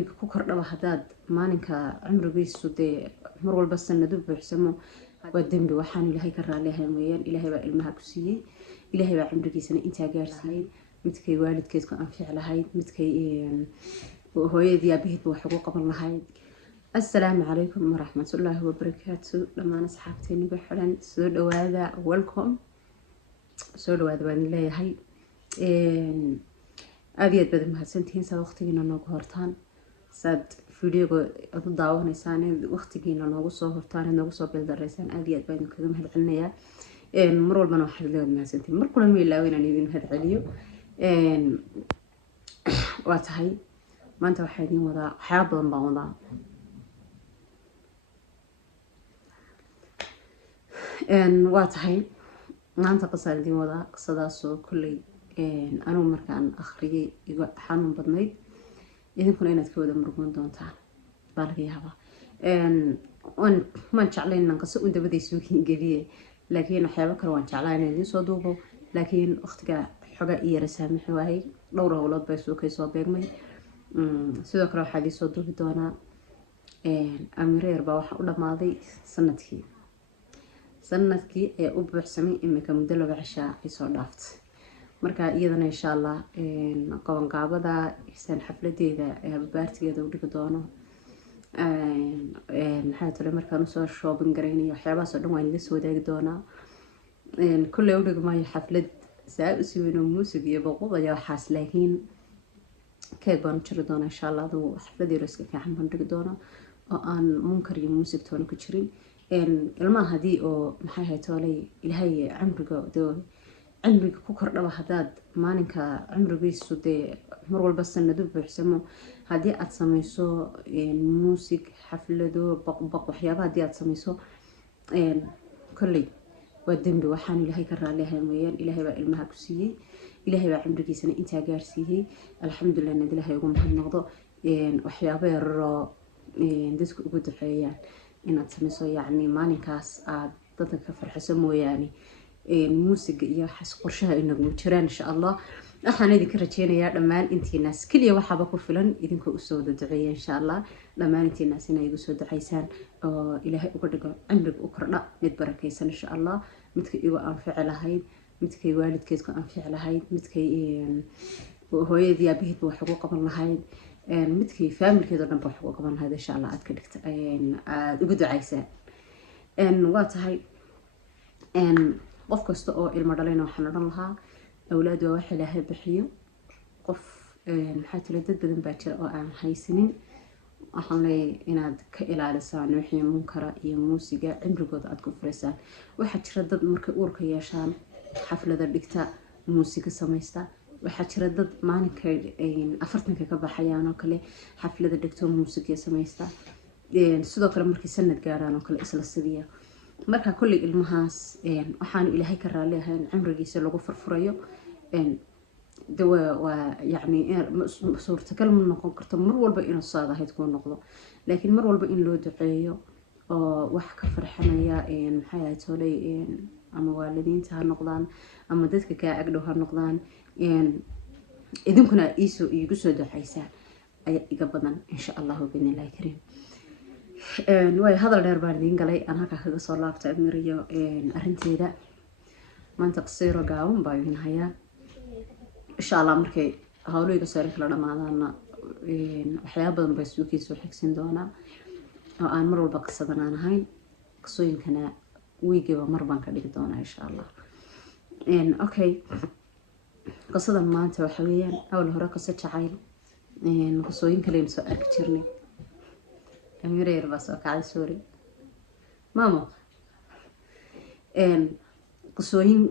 cimriga ku kordhaba haddaad maalinka cimrigiisu dee mar walba sanado buuxsamo waa dembi waxaan ilaahay ka raaliyahayn weeyaan. ilaahay baa ilmaha ku siiyey, ilaahay baa cimrigiisana intaa gaarsiiyey. midkay waalidkeedku anfici lahayd, midkay hooyadii aabaheedba wax ugu qaban lahayd. assalaamu calaykum waraxmatullaahi wabarakaatu. dhammaan asxaabtayniga xiran soo dhawaada, welcome, soo dhawaada baan leeyahay. aad iyo aad baad mahadsantihiin saad waqtigiina noogu hortaan, saad videoga aad u daawanaysaan, waqtigiina noogu soo hortaan, noogu soo beeldaraysaan. aad iyo aad baan kaga mahad celinayaa. mar walbana waxaad leedahay mahadsantihiin. mar kale ma ilaawo inaan idin mahad celiyo. waa tahay maanta waxaa idin wadaa waxyaaba badan baan wadaa. waa tahay maanta qisaan idin wadaa. qisadaasoo kolley anugu markaan akhriyay iga xanuun badnayd, idinkuna inaad ka wada murugoon doontaan baa laga yaabaa. maan jeclayn inaan qiso un dabadaysu geliye, laakiin waxyaabo kale waan jeclaa inaan idiin soo duubo, laakiin waqtiga xoga iyo yara saamixi waayey. dhowr howlood baa suukay soo beegmay. sidoo kale waxaa idiin soo duubi doonaa amireer baa waxaa u dhammaaday sanadkii ee u buuxsamay imika muddo 2 cishaa ay soo dhaaftay. marka iyadana insha allah qabanqaabada isaan xafladeeda baartigeeda u dhigi doono. maxaa tole markaan usoo shoobin garaynayo waxyaabahaas oo dhan waan iga soo wadaagi doonaa. kolley u dhigi maayo xaflad saa u sii weynoo muusig iyo boqod ayaa waxaas, laakiin keeg baan u jiri doonaa insha allah. aduu xafladeero iska fiican baan dhigi doonaa oo aan munkar iyo muusig toona ku jirin. ilmaha haddii oo maxay ahayd tooley ilaahay cimriga ku kordhaba haddaad maalinka cimrigiisu dee mar walba sanado buuxsamo, haddii aad samayso muusig, xaflado, baqbaq, waxyaaba haddii aad samayso kolley waa dembi waxaan ilaahay ka raaliyahayn weeyaan. ilaahay baa ilmaha ku siiyey, ilaahay baa cimrigiisana intaa gaarsiiyey. alxamdulilah inaad ilaahay ugu mahad noqdo. waxyaaba yararoo dadku ugu duceeyaan inaad samayso, yacni maalinkaas aad dadka ka farxiso mooyaane muusiga iyo waxaas qorshaha inagu jiraan insha allah. waxaan idinka rajeynayaa dhammaan intiinaas keliya waxaaba ku filan idinkoo usoo wada duceeya insha allah. dhammaan intiinaas inay igu soo duceysaan oo ilaahay uga dhigo cimriga u kordha mid barakaysan insha allah. midkay igu anfici lahayd, midkay waalidkeedku anfici lahayd, midkay hooyadii aabaheedba wax ugu qaban lahayd, midkay faamilkeeda dhanba wax ugu qaban lahayd insha allah. aad ka dhigta aada ugu duceysaan. waa tahay qof kasta oo ilmo dhalayna waxaan odhan lahaa awlaad waa wax ilaahay bixiyo. qof maxaa tira dad badan baa jira oo aan haysanin. waxaan leeyahay inaad ka ilaalisaan wixii munkara iyo muusiga cimrigooda aad ku furaysaan. waxaa jira dad markay uurka yeeshaan xaflada dhigta, muusiga samaysta. waxaa jira dad maalinka 40 ka baxayaan oo kale xaflada dhigto, muusiga samaysta. sidoo kale markay sanad gaaraan oo kale isla sidiya. marka kulli ilmahaas waxaan ilaahay ka raaliyahayn cimrigiisa lagu furfurayo. waa yacni suurtagal ma noqon karto mar walba inuu saadahayd kuu noqdo, laakiin mar walba in loo duceeyo oo wax ka farxanaya maxay ahayd tooley ama waalidiinta ha noqdaan ama dadka kaa agdhow ha noqdaan. idinkuna iigu soo duceysaan ayaa iga badan insha allahu biidnillahi kariim. way hadal dheer baan idiin galay. aan halkaa kaga soo laabta amiriyo arrinteeda. maanta qasiiro gaaban baa idin hayaa insha allah. markay howlahayga saarin kala dhamaadaana waxyaaba badan baa suukiisoo xigsin doonaa oo aan mar walba qisadan aan ahayn. qisooyinkana wiigiiba mar baan ka dhigi doonaa insha allah. okay, qisadan maanta waxa weeyaan awal hore qiso jacayl. qisooyin kale soo arki jirnay. amireer baa soo kacay, sorry maamo. qisooyin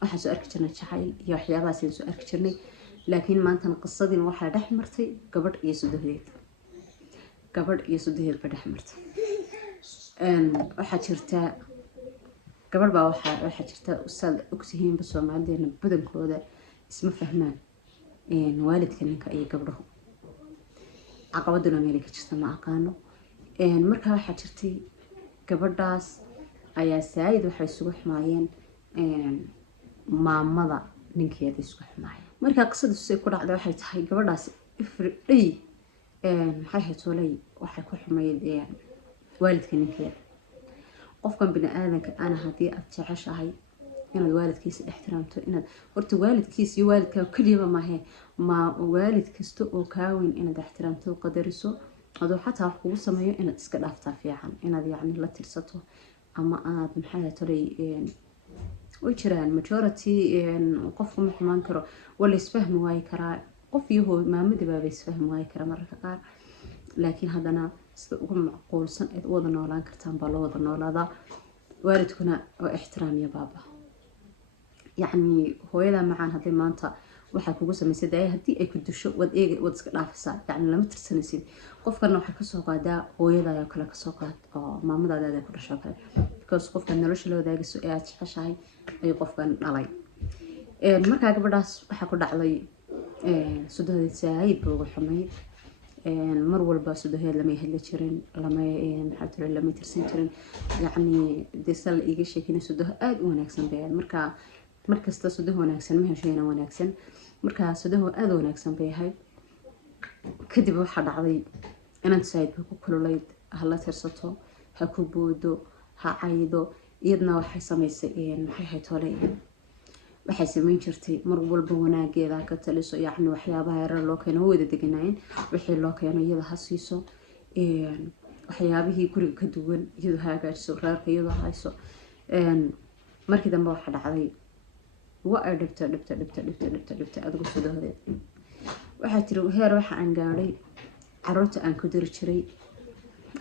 waxaan soo arki jirnay jacayl iyo waxyaabahaas soo arki jirnay, laakiin maantana qisadin waxaa dhex martay gabadh iyo sodohdeed ba dhex martay. waxaa jirta gabadh baa waxaa jirta usaad ogtihiinba Soomaalideena badankooda isma fahmaan waalidka ninka iyo gabdhahu. caqabaduna meel ka jirta ma aqaano. markaa waxaa jirtay gabadhaas ayaa saayid waxay isugu xumaayeen maamada ninkeeda isku xumaayeen. markaa qisadu say ku dhacday waxay tahay gabadhaas every day maxay ahayd tolay waxay ku xumayd waalidka ninkeeda qofkan bini aadanka ana haddii aad jeceshahay inaad waalidkiisa ixtiraamto inaad horta waalidkiisa iyo waalidkaa keliyaba maahe ma waalid kasta oo kaa weyn inaad ixtiraamto qadariso adoo xataa wax kugu sameeyo inaad iska dhaaftaa fiican inaad yacni la tirsato ama aad maxay ahayd tolay way jiraan majority qofku ma xumaan karo wala isfahmi waayi karaa qof iyo maamada baaba isfahmi waayi kara mararka qaar laakiin haddana sida ugu macquulsan eed u wada noolaan kartaan baa loo wada noolaadaa waalidkuna oo ixtiraamiya baaba yacni hooyada macaan hadday maanta waxaa kugu samaysay daya haddii ay ku disho waad iska dhaafisaa yacni lama tirsanaysid qofkana waxaa kasoo qaadaa hooyadaada kale kasoo qaad oo maamadaada ku dhasho kale because qofkan nolosha la wadaagayso ee aad jeceshahay ayuu qofkan dhalay markaa gabadhaas waxaa ku dhacday sudaheed saaid ba uga xumayd mar walba sudaheed lama hadla jirin lama tirsan jirin yacni desa la iiga sheekinay sudaho aada u wanaagsan bay ahayd markaa markasta sudaho wanaagsan ma heshayna wanaagsan markaa sudaho aada u wanaagsan bay ahayd kadib waxaa dhacday inaad saaid bay ku kululayd hala tirsato ha ku boodo ha caydo iyadna waxay samaysay maxay ahayd hole waxay samayn jirtay mar walba wanaageeda ka taliso yacni waxyaabaha yarar loo keeno wada deganaayeen wixii loo keeno iyada ha siiso waxyaabihii guriga ka duwan iyadoo ha hagaajiso reerka iyadoo hayso markii dambe waxaa dhacday waa ay dhibta adigu sudahdeed waxaa tiri heer waxa aan gaadhay caruurta aan ku diri jiray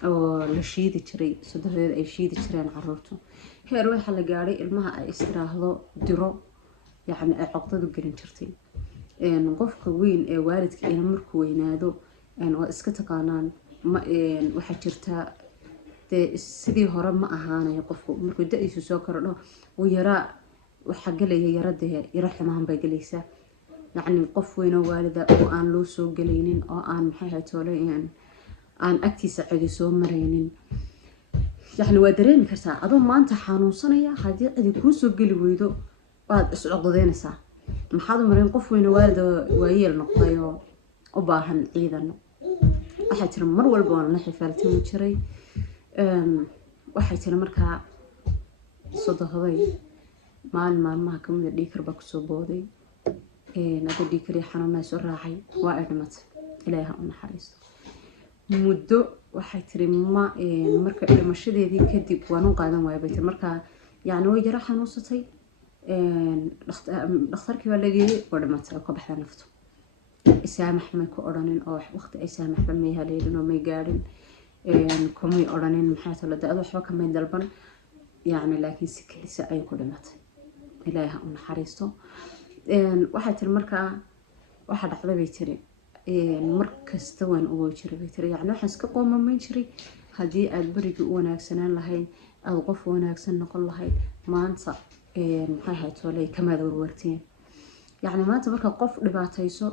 oo la shiidi jiray sudaheeda ay shiidi jireen caruurtu heer waxaa la gaadhay ilmaha ay istiraahdo diro yacni ay coqdadu gelin jirtay qofka weyn ee waalidka ina markuu weynaado waa iska taqaanaan waxaa jirtaa dee sidii hore ma ahaanayo qofku markuu da-diisu soo kordho uu yaraa waxaa gelaya yaradee yaro xumaan bay gelaysaa yacni qof weynoo waalida oo aan loo soo gelaynin oo aan maxay ahayd toole aan agtiisa cidi soo maraynin yacni waa dareemi kartaa adoo maanta xanuunsanaya haddii cidi kuu soo geli weydo waad iscogdadeynaysaa maxaad u marayn qof weyno waalida waayeel noqday oo u baahan ciidan waxay tiri mar walba waan la xifaaltimi jiray waxay tiri markaa sodohoday maalin maalmaha kamida dhiikar baa kusoo booday ada dhiikari xanuunaa soo raacay waa ay dhimatay ilaaha u naxariisto muddo waxay tiri marka dhimashadeedii kadib waan u qaadan waaya bay tiri markaa yacni way yaro xanuunsatay dhakhtarkii baa lageeyey oo dhimatay oo ka baxda nafto isaamax may ku odhanin oo waqti ay saamaxba may haleelin oo may gaadhin kumay odhanin maxaa tala da-ad waxba kamay dalban yacni laakiin si kelisa ayay ku dhimatay ilaahi ha u naxariisto waxay tiri markaa waxaa dhacday bay tiri mar kasta waan ugo jiray bay tiri yacni waxaan iska qoomamayn jiray haddii aada berigii u wanaagsanaan lahayd aada qof wanaagsan noqon lahayd maanta maxay ahayd tooley kamaada warwarteen yacni maanta marka qof dhibaatayso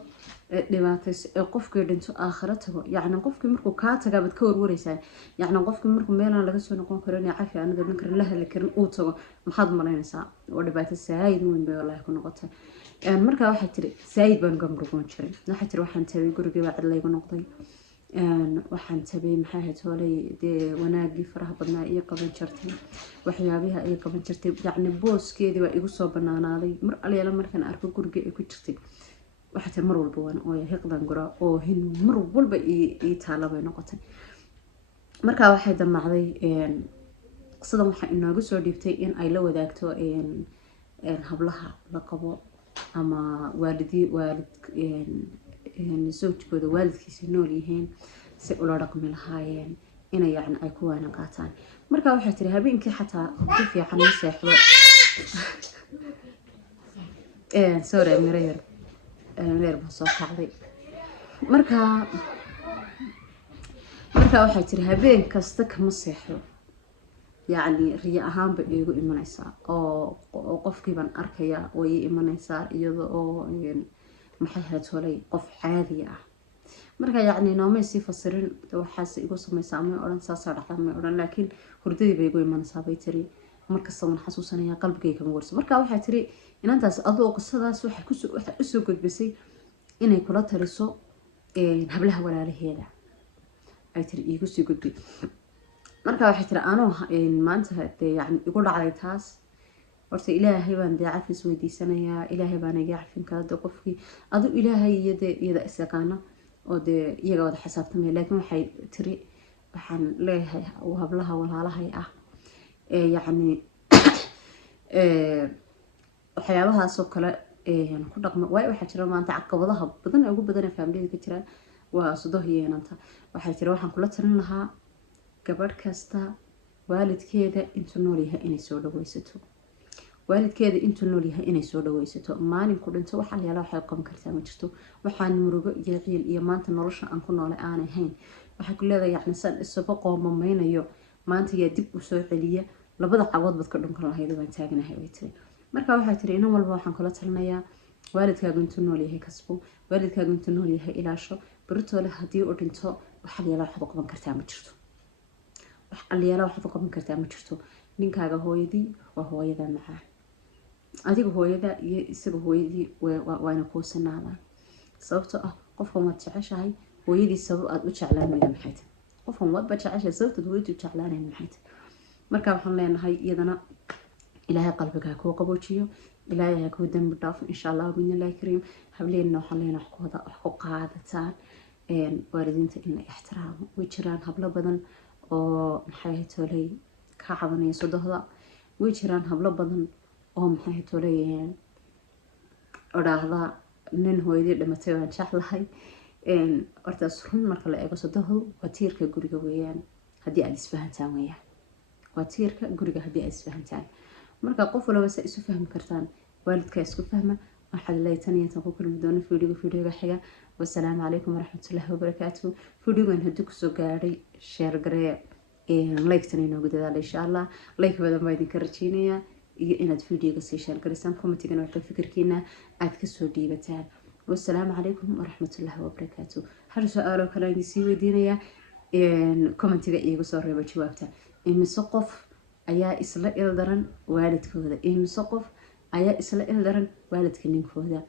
ee qofkii dhinto aakhiro tago yacni qofkii markuu kaa tagaa baad ka warwaraysaa yacni qofkii markuu meelaan laga soo noqon karin ee cafi aanada dhan karin la hadli karin uu tago maxaad malaynaysaa oo dhibaato saaid weyn bay wallaahi ku noqotay markaa waxay tiri saaid baan gamrugoon jiray waxay tiri waxaan tabay gurigii baa cid laygu noqday waxaan tabay maxay ahayd hoolay dee wanaagii faraha badnaa iyo qaban jirtay waxyaabiha ay qaban jirtay yacni booskeedii baa igu soo banaanaaday mar alyaala markaan arko gurigii ay ku jirtay waxay tiri mar walba waan ooya hiqdan gura oo hin mar walba ii taala bay noqotay markaa waxay damacday qisadan waxaa inoogu soo dhiibtay in ay la wadaagto hablaha la qabo ama waalid zawjkooda waalidkiisa nool yihiin si ula dhaqmi lahaayeen inay yacni ay ku waana qaataan markaa waxay tiri habeenkii xataa hurdo fiican ma seexdo sorry mireer baa soo kacday markaa waxay tiri habeen kasta kama seexdo yacni riyo ahaanba iigu imanaysaa oo qofkii baan arkayaa oo ii imanaysaa iyada oo maxay ahayd holay qof caadi ah marka yacni noomay sii fasirin waxaas igu samaysaa may odhan saasaa dhacda may odhan laakiin hurdadii bay igu imanaysaa bay tiri markasta waan xasuusanaya qalbigay kama warso marka waxay tiri inantaas adoo qisadaas waxay usoo gudbisay inay kula taliso hablaha walaalaheeda ay tiri iigu sii gudbi markaa waxay tiri anuu maanta dee yani igu dhacday taas horta ilaahay baan dee cafis weydiisanayaa ilaahay baana iga cafin kara dee qofkii adu ilaahay iyo dee iyada isaqaana oo dee iyaga wada xisaabtamaya laakiin waxay tiri waxaan leeyahay hablaha walaalahay ah yacni waxyaabahaasoo kale ku dhaqma waayo waxaa jira maanta caqabadaha badan ugu badan ee faamiliyada ka jiraan waa sodoh iyo inanta waxay tiri waxaan kula talin lahaa gabadh kasta waalidkeeda intuu nool yahay inay soo dhaweysato waalidkeeda intuu nool yahay inay soo dhaweysato maalinku dhinto waxa la waxay qaban kartaa ma jirto waxaan murugo iyo ciil iyo maanta nolosha aan ku noolay aanay hayn waxay ku leedahay yacni san isaga qoomameynayo maanta yaa dib u soo celiya labada cagood bad ka dhunkan lahayd waan taaganahay way tiri marka waxay tiri inan walba waxaan kula talinayaa waalidkaaga intuu nool yahay kasbo waalidkaaga intuu nool yahay ilaasho baritoole haddii uu dhinto waxa la waxaad u qaban kartaa ma jirto waxaad u qaban kartaa ma jirto ninkaaga hooyadii waa hooyada macaan adiga hooyada iyo isaga hooyadii waana kuu sinaadaan sababtoo ah qofkan waad jeceshahay hooyadii sabab aad u jeclaan weyda maxay tahay qofkan waadba jeceshahay sababtaad hooyadii u jeclaanayn maxay tahay marka waxaan leenahay iyadana ilaahay qalbiga ha kuu qaboojiyo ilaahay ha kuu dambi dhaafo insha allah biidnillaahi kariim hableenna waxaan leenahay wax ku qaadataan waalidiinta in la ixtiraamo way jiraan hablo badan oo maxay tolay ka cabanaya sodohda way jiraan hablo badan oo maxay tolay odhaahda nin hooyadii dhimatay waan jeclahay hortaas run marka la eego sodohdu waa tiirka guriga weeyaan haddii aad isfahantaan weeyaan waa tiirka guriga haddii aad isfahantaan marka qof walba sa isu fahmi kartaan waalidka isku fahma waxaad leeytan ku kulmi doona fiidiyoga xiga wassalaamu calaykum waraxmatullaahi wabarakaatuh fiidiyogan haddii kusoo gaadhay sheer garee like-tan inoogu dadaala insha allah like badan baa idinka rajeynayaa iyo inaad fiidiyoga sii sheer garisaan commentigana waxay fikirkiina aad kasoo dhiibataan wassalaamu calaykum waraxmatullaahi wabarakaatuh hal su-aaloo kale aan sii weydiinayaa commentiga iigu soo reeba jawaabta imise qof ayaa isla ildaran waalidkooda imise qof ayaa isla ildaran waalidka ninkooda